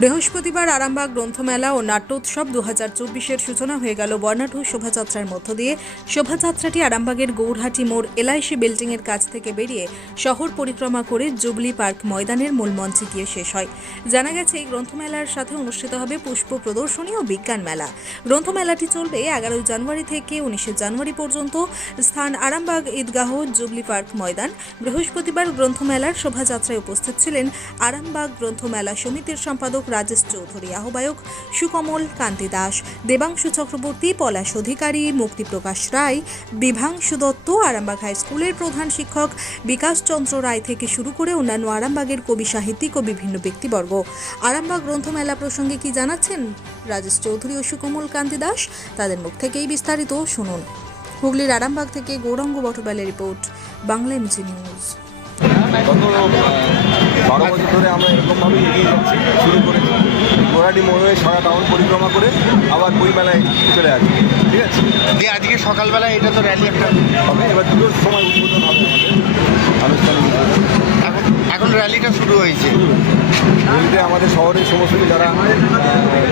বৃহস্পতিবার আরামবাগ গ্রন্থমেলা ও নাট্যোৎসব দু হাজার চব্বিশের সূচনা হয়ে গেল বর্ণাঢ্য শোভাযাত্রার মধ্য দিয়ে। শোভাযাত্রাটি আরামবাগের গৌরহাটি মোড় এলআইসি বিল্ডিংয়ের কাছ থেকে বেরিয়ে শহর পরিক্রমা করে জুবলি পার্ক ময়দানের মূল মঞ্চে গিয়ে শেষ হয়। জানা গেছে, এই গ্রন্থমেলার সাথে অনুষ্ঠিত হবে পুষ্প প্রদর্শনী ও বিজ্ঞান মেলা। গ্রন্থমেলাটি চলবে এগারোই জানুয়ারি থেকে উনিশে জানুয়ারি পর্যন্ত। স্থান আরামবাগ ঈদগাহ জুবলি পার্ক ময়দান। বৃহস্পতিবার গ্রন্থমেলার শোভাযাত্রায় উপস্থিত ছিলেন আরামবাগ গ্রন্থমেলা সমিতির সম্পাদক রাজেশ চৌধুরী, আহ্বায়ক সুকমল কান্তি দাস, দেবাংশু চক্রবর্তী, পলাশ অধিকারী, মুক্তিপ্রকাশ রায়, বিভাংশু দত্ত, আরামবাগ হাই স্কুলের প্রধান শিক্ষক, বিকাশ চন্দ্র রায় থেকে শুরু করে অন্যান্য আরামবাগের কবি, সাহিত্যিক ও বিভিন্ন ব্যক্তিবর্গ। আরামবাগ গ্রন্থমেলা প্রসঙ্গে কি জানাচ্ছেন রাজেশ চৌধুরী ও সুকমল কান্তি দাস? তাদের মুখ থেকেই বিস্তারিত শুনুন। হুগলির আরামবাগ থেকে গৌরাঙ্গ বটবেলের রিপোর্ট, বাংলা এমজি নিউজ। গত বারো বছর ধরে আমরা এরকমভাবে এগিয়ে যাচ্ছি। শুরু করেছি গোড়াটি মোড় হয়ে সারা টাউন পরিক্রমা করে আবার বইমেলায় চলে আসি ঠিক আছে? দিয়ে আজকে সকালবেলায় এটা তো র্যালি একটা হবে এবার দুটোর সময় উদ্বোধন হবে আমাদের। এখন এখন র্যালিটা শুরু হয়েছে। আমাদের শহরের সমস্ত যারা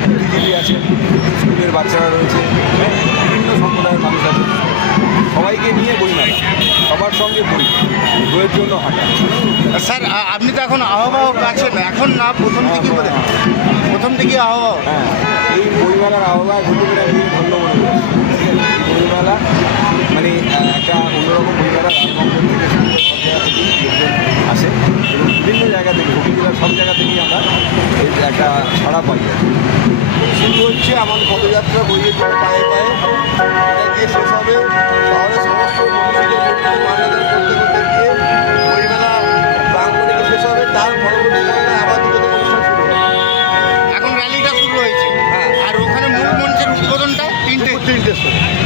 বুদ্ধিজীবী আছে স্কুলের বাচ্চারা রয়েছে হ্যাঁ, বিভিন্ন সম্প্রদায়ের মানুষ আছে সবাইকে নিয়ে বইমেলা। বইয়ের জন্য হাঁটা। স্যার আপনি তো এখন আহ্বায়ক আছেন। এখন না প্রথম থেকে বলে প্রথম থেকে আহ্বায়ক। হ্যাঁ এই বইমেলার আহ্বায়ক হতে পেরে আমি ধন্য মনে বইমেলা মানে একটা অন্যরকম বইমেলা থেকে আসে এবং বিভিন্ন জায়গা থেকে হুগলি জেলার সব জায়গা থেকেই আমরা একটা সাড়া পাই। শুরু হচ্ছে আমাদের পদযাত্রা বইয়ের পায়ে পায়ে এখন